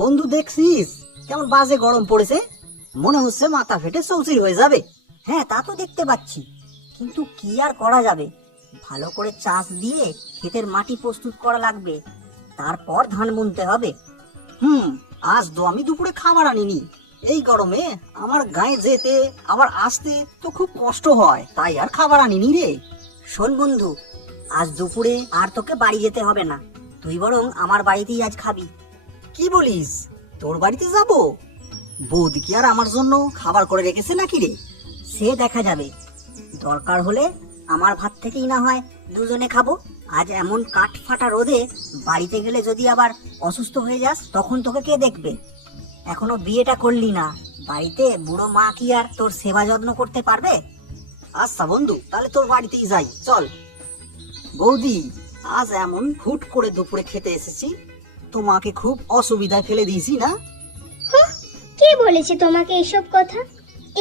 বন্ধু দেখছিস কেমন বাজে গরম পড়েছে? মনে হচ্ছে মাথা ফেটে চৌচির হয়ে যাবে। হ্যাঁ, তা তো দেখতে পাচ্ছি, কিন্তু কি আর করা যাবে। ভালো করে চাষ দিয়ে ক্ষেতের মাটি প্রস্তুত করা লাগবে, তারপর ধান বুনতে হবে। আজ তো আমি দুপুরে খাবার আনিনি। এই গরমে আমার গায়ে যেতে আবার আসতে তো খুব কষ্ট হয়, তাই আর খাবার আনিনি রে। শোন বন্ধু, আজ দুপুরে আর তোকে বাড়ি যেতে হবে না, তুই বরং আমার বাড়িতেই আজ খাবি। কি বলিস? তোর বাড়িতে যাব? বৌদি কি আর আমার জন্য খাবার করে রেখেছে নাকি রে? সে দেখা যাবে, দরকার হলে আমার ভাত থেকেই না হয় দুজনে খাবো। আজ এমন কাঠ ফাটা রোদে বাড়িতে গেলে যদি আবার অসুস্থ হয়ে যাস, তখন তোকে কে দেখবে? এখনো বিয়েটা করলি না, বাড়িতে বুড়ো মা কি আর তোর সেবা যত্ন করতে পারবে? আচ্ছা বন্ধু, তাহলে তোর বাড়িতেই যাই, চল। বৌদি, আজ এমন হুট করে দুপুরে খেতে এসেছি, তোমাকে খুব অসুবিধায় ফেলে দিয়েছি না? কে বলেছে তোমাকে এসব কথা?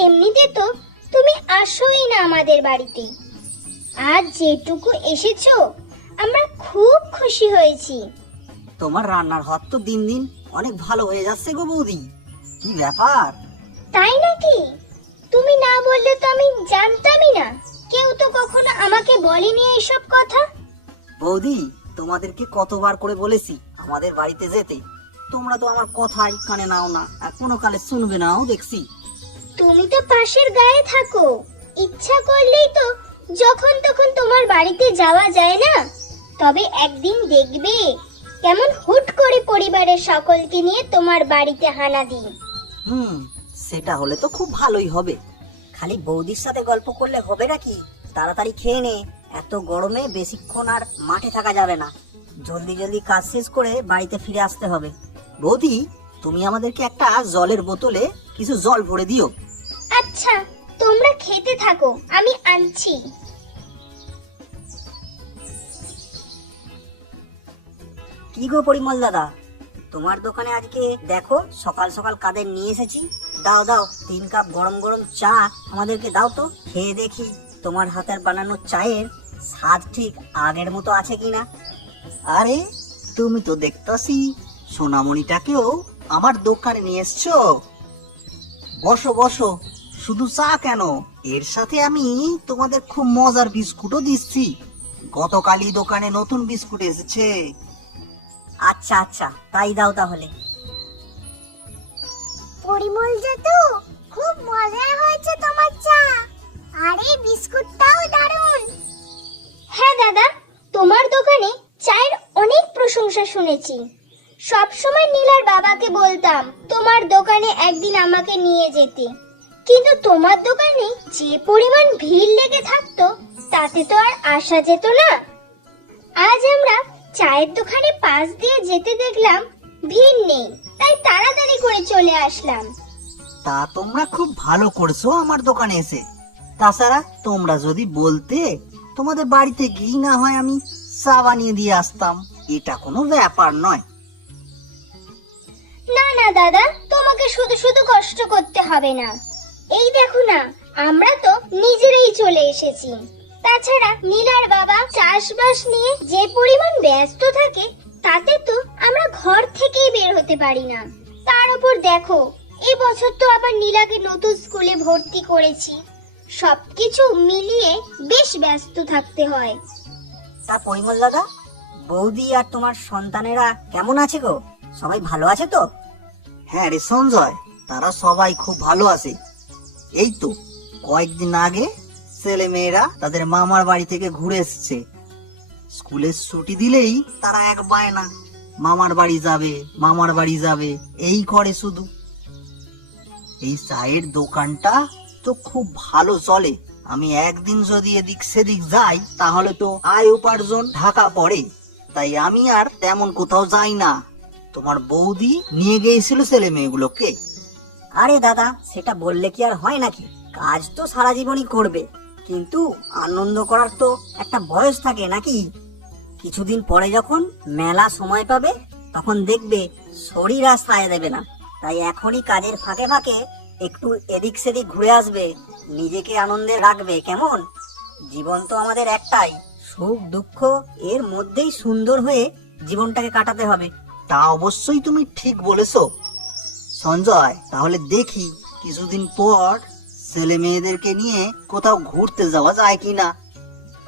এমনিতে তো তুমি আসোই না আমাদের বাড়িতে। আজ যেটুকু এসেছো আমরা খুব খুশি হয়েছি। তোমার রান্নার হাত তো দিন দিন অনেক ভালো হয়ে যাচ্ছে গো বৌদি। কি ব্যাপার? তাই নাকি? তুমি না বললে তো আমি জানতামই না। কেউ তো কখনো আমাকে বলেনি এসব কথা। বৌদি, তোমাদেরকে কতবার করে বলেছি আমাদের বাড়িতে যেতে, তোমরা তো আমার কথাই কানে নাও না, আর কোনো কালে শুনবে নাও দেখছি। তুমি তো পাশের গায়ে থাকো, ইচ্ছা করলেই তো যখন তখন তোমার বাড়িতে যাওয়া যায় না। তবে একদিন দেখবে কেমন হুট করে পরিবারের সকলকে নিয়ে তোমার বাড়িতে হানা দিই। সেটা হলে তো খুব ভালোই হবে। খালি বৌদির সাথে গল্প করলে হবে নাকি? তাড়াতাড়ি খেয়ে নে, এত গরমে বেশিক্ষণ আর মাঠে থাকা যাবে না। জলদি জলদি কাজ শেষ করে বাড়িতে ফিরে আসতে হবে। বৌদি, তুমি আমাদেরকে একটা জলের বোতলে কিছু জল ভরে দিও। আচ্ছা, তোমরা খেতে থাকো, আমি আনছি। কি গো পরিমল দাদা, তোমার দোকানে আজকে দেখো সকাল সকাল কাদের নিয়ে এসেছি। দাও দাও, 3 কাপ গরম গরম চা আমাদেরকে দাও তো, খেয়ে দেখি তোমার হাতের বানানো চায়ের স্বাদ ঠিক আগের মতো আছে কিনা। আরে, তুমি তো দেখতাছি সোনামণিটাকেও আমার দোকানে নিয়ে এসছো। বসো বসো, শুধু চা কেন, এর সাথে আমি তোমাদের খুব মজার বিস্কুটও দিচ্ছি। গতকালই দোকানে নতুন বিস্কুট এসেছে। আচ্ছা আচ্ছা, তাই দাও তাহলে। পরিমল জেঠু, খুব মজা হয়েছে তোমার চা, আর এই বিস্কুটটাও দারুণ। হ্যাঁ দাদা, তোমার দোকানে চায়ের অনেক প্রশংসা শুনেছি। সব সময় নীলার বাবাকে বলতাম তোমার দোকানে একদিন আমাকে নিয়ে যেতে, কিন্তু তোমার দোকানে যে পরিমাণ ভিড় লেগে থাকতো তাতে তো আর আসা যেত না। আজ আমরা চায়ের দোকানে পাশ দিয়ে যেতে দেখলাম ভিড় নেই, তাই তাড়াতাড়ি করে চলে আসলাম। তা তোমরা খুব ভালো করেছো আমার দোকানে এসে। তাছাড়া তোমরা যদি বলতে, তোমাদের বাড়িতে গিয়ে না হয় আমি চা বানিয়ে দিয়ে আসতাম, এটা কোনো ব্যাপার নয়। না না দাদা, তোমাকে শুধু শুধু কষ্ট করতে হবে না। এই দেখো না, আমরা তো নিজেরাই চলে এসেছি। তাছাড়া নীলার বাবা চাষবাস নিয়ে যে পরিমাণ ব্যস্ত থাকে, তাতে তো আমরা ঘর থেকেই বের হতে পারি না। তার উপর দেখো, এই বছর তো আবার নীলাকে নতুন স্কুলে ভর্তি করেছি। সবকিছু মিলিয়ে বেশ ব্যস্ত থাকতে হয়। তা পরিমল দাদা, বৌদি আর তোমার সন্তানেরা কেমন আছে গো? সবাই ভালো আছে তো? হ্যাঁ রে সঞ্জয়, তারা সবাই খুব ভালো আছে। এই তো কয়েকদিন আগে ছেলে মেয়েরা তাদের মামার বাড়ি থেকে ঘুরে এসেছে। স্কুলের ছুটি দিলেই তারা এক বায়না, মামার বাড়ি যাবে, মামার বাড়ি যাবে, এই করে শুধু। এই চায়ের দোকানটা তো খুব ভালো চলে। আমি একদিন যদি এদিক সেদিক যাই তাহলে তো আয় উপার্জন ঢাকা পড়ে, তাই আমি আর তেমন কোথাও যাই না। তোমার বৌদি নিয়ে গিয়েছিল ছেলে মেয়েগুলোকে। আরে দাদা, সেটা বললে কি আর হয় নাকি? কাজ তো সারা জীবনই করবে, কিন্তু আনন্দ করার তো একটা বয়স থাকে নাকি? কিছুদিন পরে যখন মেলা সময় পাবে, তখন দেখবে শরীর আর সায় দেবে না। তাই এখনই কাজের ফাঁকে ফাঁকে একটু এদিক সেদিক ঘুরে আসবে, নিজেকে আনন্দে রাখবে, কেমন? জীবন তো আমাদের একটাই, সুখ দুঃখ এর মধ্যেই সুন্দর হয়ে জীবনটাকে কাটাতে হবে। তা অবশ্যই তুমি ঠিক বলেছো সঞ্জয়। তাহলে দেখি কিছুদিন পর ছেলে মেয়েদেরকে নিয়ে কোথাও ঘুরতে যাওয়া যায় কিনা।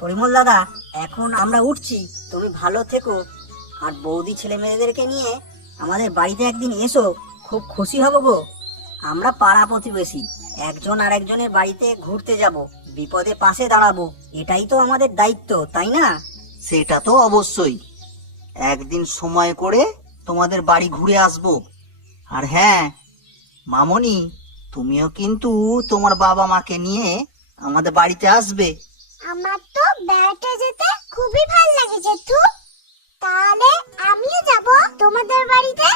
পরিমল দাদা, এখন আমরা উঠছি, তুমি ভালো থেকো। আর বৌদি ছেলে মেয়েদেরকে নিয়ে আমাদের বাড়িতে একদিন এসো, খুব খুশি হব গো। আমরা পাড়া প্রতিবেশী, একজন আরেকজনের বাড়িতে ঘুরতে যাব, বিপদে পাশে দাঁড়াবো, এটাই তো আমাদের দায়িত্ব, তাই না? সেটা তো অবশ্যই, একদিন সময় করে তোমাদের বাড়ি ঘুরে আসবো। আর হ্যাঁ মামনি, তুমিও কিন্তু তোমার বাবা মাকে নিয়ে আমাদের বাড়িতে আসবে। আমার তো বেড়াতে যেতে খুবই ভালো লাগে জেঠু। তাহলে আমিও যাব তোমাদের বাড়িতে।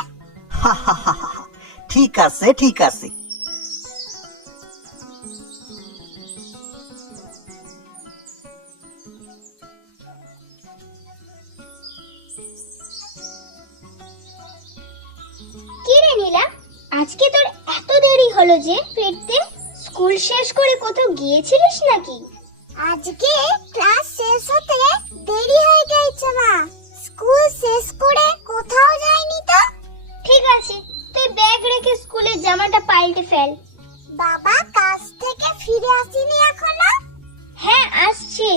ঠিক আছে ঠিক আছে। কি রে নীলা, আজকে তোর এত দেরি হলো যে ফিরতে? স্কুল শেষ করে কোথাও গিয়েছিলিস নাকি? আজকে ক্লাস শেষ হতে দেরি হয়ে গেছে মা। স্কুল শেষ করে কোথাও যাইনি তো। ঠিক আছে, তুই ব্যাগ রেখে স্কুলের জামাটা পাল্টে ফেল। বাবা কাজ থেকে ফিরে আসেনি এখনো? হ্যাঁ আসছে,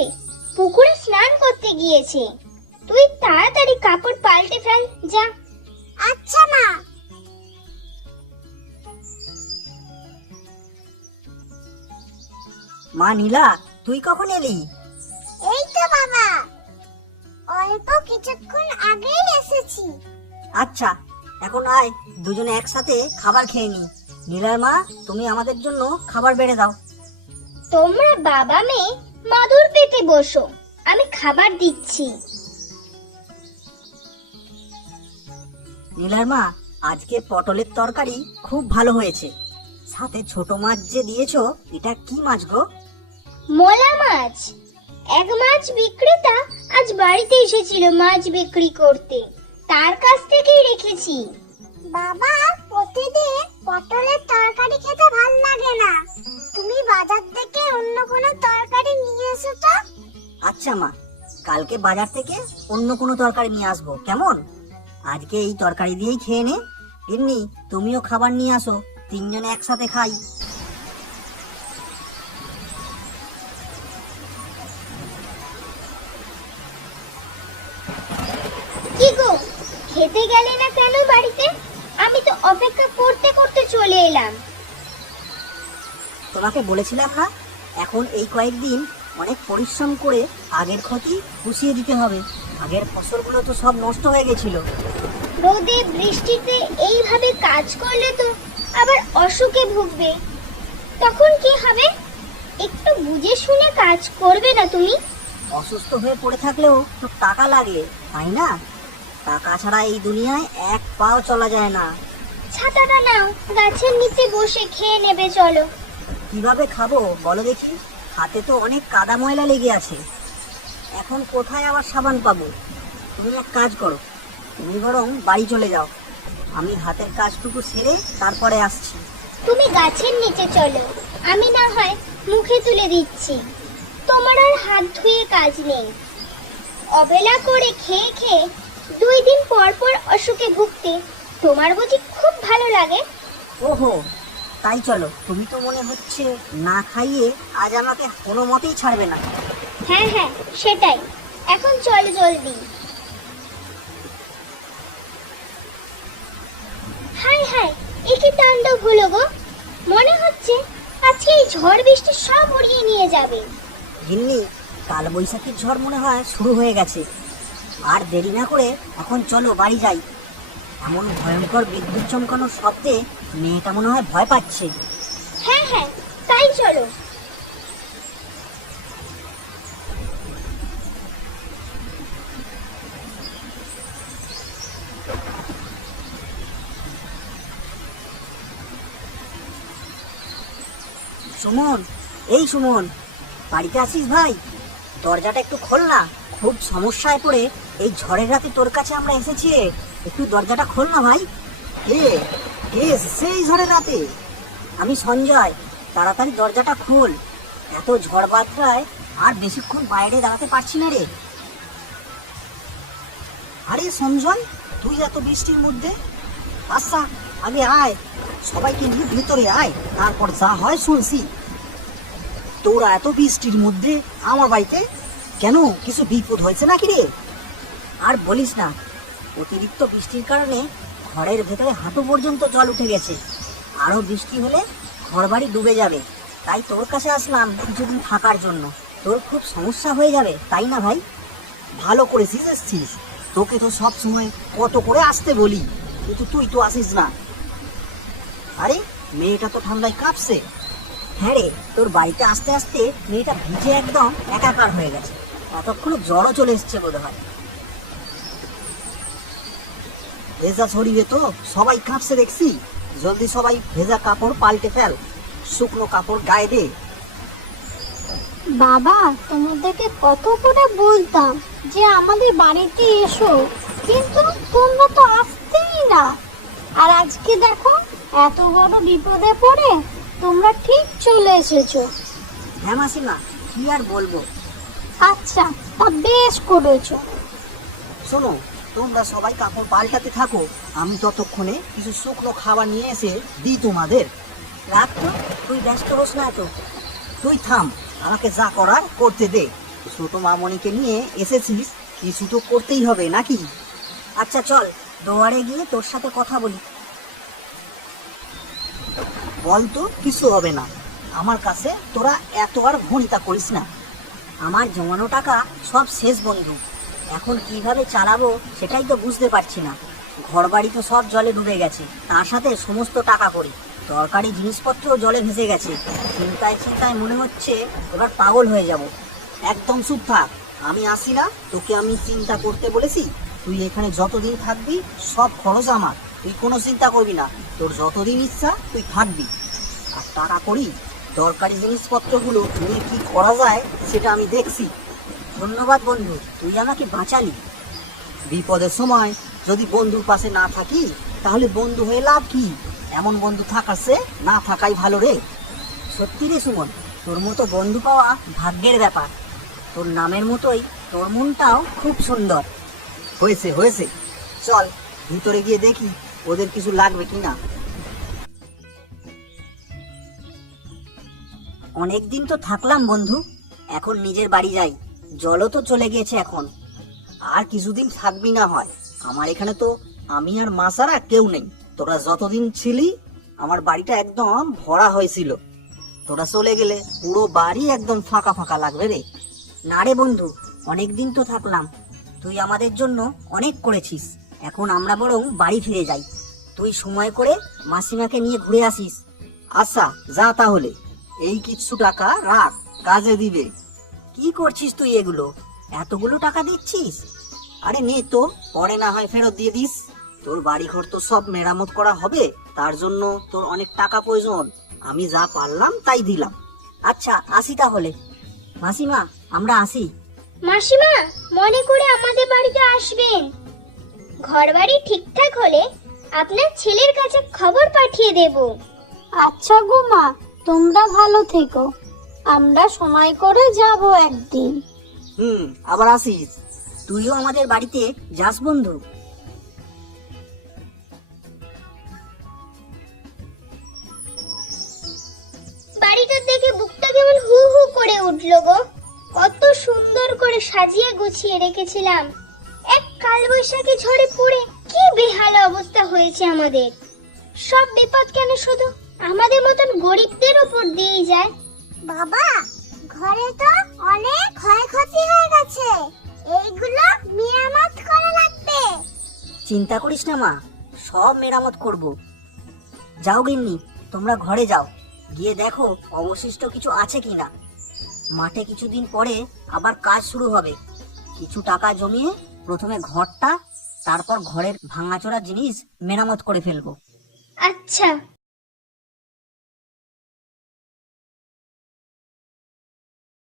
পুকুরে স্নান করতে গিয়েছে। তুই তাড়াতাড়ি কাপড় পাল্টে ফেল যা। আচ্ছা মা। মা নীলা, তুই কখন এলি? এই তো বাবা, অল্প কিছুক্ষণ আগেই এসেছি। আচ্ছা, এখন আয় দুজনে একসাথে খাবার খেয়ে নি। নীলার মা, তুমি আমাদের জন্য খাবার বেড়ে দাও। তোমরা বাবা মেয়ে মাদুর পেতে বসো, আমি খাবার দিচ্ছি। নীলার মা, আজকে পটলের তরকারি খুব ভালো হয়েছে। সাথে ছোট মাছ যে দিয়েছো, এটা কি মাছ গো? মোলা মাছ। এক মাছ বিক্রেতা আজ বাড়িতে এসেছিল মাছ বিক্রি করতে, তার কাছ থেকেই রেখেছি। বাবা, প্রতিদিন পটলের তরকারি খেতে ভাল লাগে না, তুমি বাজার থেকে অন্য কোনো তরকারি নিয়ে এসো তো। আচ্ছা মা, কালকে বাজার থেকে অন্য কোনো তরকারি নিয়ে আসবো, কেমন? আজকে এই তরকারি দিয়েই খেয়ে নে। এমনি তুমিও খাবার নিয়ে আসো, তিনজনে একসাথে খাই। কি গো, খেতে গেলে না কেন বাড়িতে? আমি তো অপেক্ষা করতে করতে চলে এলাম। তোমাকে বলেছিলাম না, এখন এই কয়েকদিন অনেক পরিশ্রম করে আগের ক্ষতি পুষিয়ে দিতে হবে। আগের ফসলগুলো তো সব নষ্ট হয়ে গেছিল। রোদে বৃষ্টিতে এইভাবে কাজ করলে তো আবার অসুখে ভুগবে, তখন কি হবে? একটু বুঝে শুনে কাজ করবে না তুমি? অসুস্থ হয়ে পড়ে থাকলেও তো টাকা লাগে, তাই না? টাকা ছাড়া এই দুনিয়ায় এক পাও চলা যায় না। ছাতাটা নাও, গাছের নিচে বসে খেয়ে নেবে চলো। কিভাবে খাবো বলো দেখি? হাতে তো অনেক কাদা ময়লা লেগে আছে, এখন কোথায় আবার সাবান পাবো? তুমি এক কাজ করো, তুমি বরং বাড়ি চলে যাও, আমি হাতের কাজটুকু সেরে তারপরে আসছি। তুমি গাছের নিচে চলো, আমি না হয় মুখে তুলে দিচ্ছি। তোমার আর হাত ধুয়ে কাজ নেই। অবেলা করে খেয়ে খেয়ে 2 দিন পর পর অসুখে ভুগতে তোমার বুঝি খুব ভালো লাগে? ওহো, তাই চলো। তুমি তো মনে হচ্ছে না খাইয়ে আজ আমাকে কোনো মতেই ছাড়বে না। হ্যাঁ হ্যাঁ, সেটাই। এখন চল জলদি। হায় হায়, এ কি তাণ্ডব হলো গো! মনে হচ্ছে আজকে এই ঝড় বৃষ্টি সব উড়িয়ে নিয়ে যাবে। গিন্নি, কাল বৈশাখীর ঝড় মনে হয় শুরু হয়ে গেছে। আর দেরি না করে এখন চলো বাড়ি যাই। এমন ভয়ঙ্কর বিদ্যুৎ চমকানোর শব্দে মেয়েটা মনে হয় ভয় পাচ্ছে। হ্যাঁ হ্যাঁ, তাই চলো। সুমন, এই সুমন, বাড়িতে আছিস ভাই? দরজাটা একটু খোল না, খুব সমস্যায় পড়ে এই ঝড়ের রাতে তোর কাছে আমরা এসেছি। একটু দরজাটা খোল না ভাই। কে কে সেই ঝড়ের রাতে? আমি সঞ্জয়, তাড়াতাড়ি দরজাটা খোল। এত ঝড় বাদরায় আর বেশিক্ষণ বাইরে দাঁড়াতে পারছি না রে। আরে সঞ্জয়, তুই এত বৃষ্টির মধ্যে? আচ্ছা, আগে আয়, সবাইকে নিয়ে ভিতরে আয়, তারপর যা হয় শুনছি। তোরা এত বৃষ্টির মধ্যে আমার বাড়িতে কেন? কিছু বিপদ হয়েছে নাকি রে? আর বলিস না, অতিরিক্ত বৃষ্টির কারণে ঘরের ভেতরে হাঁটু পর্যন্ত জল উঠে গেছে। আরো বৃষ্টি হলে ঘরবাড়ি ডুবে যাবে। তাই তোর কাছে আসলাম কিছুদিন থাকার জন্য। তোর খুব সমস্যা হয়ে যাবে, তাই না ভাই? ভালো করেছিস এসছিস, তোকে তো সব সময় কত করে আসতে বলি, কিন্তু তুই তো আসিস না। আরে মেয়েটা তো ঠান্ডায় কাঁপছে। হ্যাঁ রে, তোর বাড়িতে আসতে আসতে মেয়েটা ভিজে একদম একাকার হয়ে গেছে। এতক্ষণে জ্বরও চলে এসছে বোধ হয়। ভেজা শরীরে তো সবাই কাঁপছে দেখছি। জলদি সবাই ভেজা কাপড় পাল্টে ফেল, শুকনো কাপড় গায়ে দে। বাবা, তোমাদেরকে কত করে বলতাম যে আমাদের বাড়িতে এসো, কিন্তু তোমরা তো আসতেই না। আর আজকে দেখো, এত বড় বিপদে পড়ে তোমরা ঠিক চলে এসেছো। হ্যাঁ মাসিমা, কি আর বলবো। আচ্ছা, তা বেশ করেছো। শোনো, তোমরা সবাই কাপড় পাল্টাতে থাকো, আমি ততক্ষণে কিছু শুকনো খাবার নিয়ে এসে দিই তোমাদের। রাখ তো, তুই ব্যস্ত হোস না তো। তুই থাম, আমাকে যা করার করতে দে। ছোট মামনিকে নিয়ে এসেছিস, কিছু তো করতেই হবে নাকি? আচ্ছা চল, দুয়ারে গিয়ে তোর সাথে কথা বলি। বল তো, কিছু হবে না। আমার কাছে তোরা এত আর ভনিতা করিস না। আমার জমানো টাকা সব শেষ বন্ধু। এখন কিভাবে চালাবো সেটাই তো বুঝতে পারছি না। ঘরবাড়ি তো সব জলে ডুবে গেছে, তার সাথে সমস্ত টাকা করি, দরকারি জিনিসপত্রও জলে ভেসে গেছে। চিন্তায় চিন্তায় মনে হচ্ছে এবার পাগল হয়ে যাব। একদম চুপ থাক, আমি আসি না? তোকে আমি চিন্তা করতে বলেছি? তুই এখানে যতদিন থাকবি সব খরচ আমার, তুই কোনো চিন্তা করবি না। তোর যতদিন ইচ্ছা তুই থাকবি। আর টাকা করি, দরকারি জিনিসপত্রগুলো নিয়ে কি করা যায় সেটা আমি দেখছি। ধন্যবাদ বন্ধু, তুই আমাকে বাঁচালি। বিপদের সময় যদি বন্ধুর পাশে না থাকি তাহলে বন্ধু হয়ে লাভ কি? এমন বন্ধু থাকার চেয়ে না থাকাই ভালো রে। সত্যি রে সুমন, তোর মতো বন্ধু পাওয়া ভাগ্যের ব্যাপার। তোর নামের মতোই তোর মনটাও খুব সুন্দর। হয়েছে হয়েছে, চল ভিতরে গিয়ে দেখি ওদের কিছু লাগবে কিনা। অনেকদিন তো থাকলাম বন্ধু, এখন নিজের বাড়ি যাই। জলও তো চলে গিয়েছে এখন। আর কিছুদিন থাকবি না হয়? আমার এখানে তো আমি আর মা ছাড়া কেউ নেই। তোরা যতদিন ছিলি আমার বাড়িটা একদম ভরা হয়েছিল, তোরা চলে গেলে পুরো বাড়ি একদম ফাঁকা ফাঁকা লাগবে রে। না রে বন্ধু, অনেকদিন তো থাকলাম, তুই আমাদের জন্য অনেক করেছিস। এখন আমরা বরং বাড়ি ফিরে যাই। তুই সময় করে মাসিমাকে নিয়ে ঘুরে আসিস। আচ্ছা যা তাহলে, এই কিছু টাকা রাখ, কাজে দিবে। কি করছিস তুই এগুলো? এতগুলো টাকা দিচ্ছিস? আরে নে তো, পরে না হয় ফেরত দিয়ে দিস। তোর বাড়ি ঘর তো সব মেরামত করা হবে, তার জন্য তোর অনেক টাকা প্রয়োজন। আমি যা পারলাম তাই দিলাম। আচ্ছা আসি তাহলে। মাসিমা, আমরা আসি। মাসিমা, মনে করে আমাদের বাড়িতে আসবেন। ঘরবাড়ি ঠিকঠাক হলে আপনার ছেলের কাছে খবর পাঠিয়ে দেব। আচ্ছা গো মা, তোমরা ভালো থেকো। আমরা সময় করে যাব একদিন। আবার আসিস। তুইও আমাদের বাড়িতে যাস বন্ধু। বাড়িটা দেখে বুকটা কেমন হু হু করে উঠলো গো। কত সুন্দর করে সাজিয়ে গুছিয়ে রেখেছিলাম, এক কালবৈশাখী ঝড়ে পড়ে কি বেহাল অবস্থা হয়েছে আমাদের। সব বিপদ কেন শুধু আমাদের মতন গরিবদের উপর দিয়েই যায়? বাবা, ঘরে তো অনেক ক্ষয়ক্ষতি হয়ে গেছে, এইগুলো মেরামত করা লাগবে। চিন্তা করিস না মা, সব মেরামত করব। যাও গিন্নি, তোমরা ঘরে যাও, গিয়ে দেখো অবশিষ্ট কিছু আছে কিনা। মাঠে কিছুদিন পরে আবার কাজ শুরু হবে। কিছু টাকা জমিয়ে প্রথমে ঘরটা, তারপর ঘরের ভাঙাচোরা জিনিস মেরামত করে ফেলবো। আচ্ছা।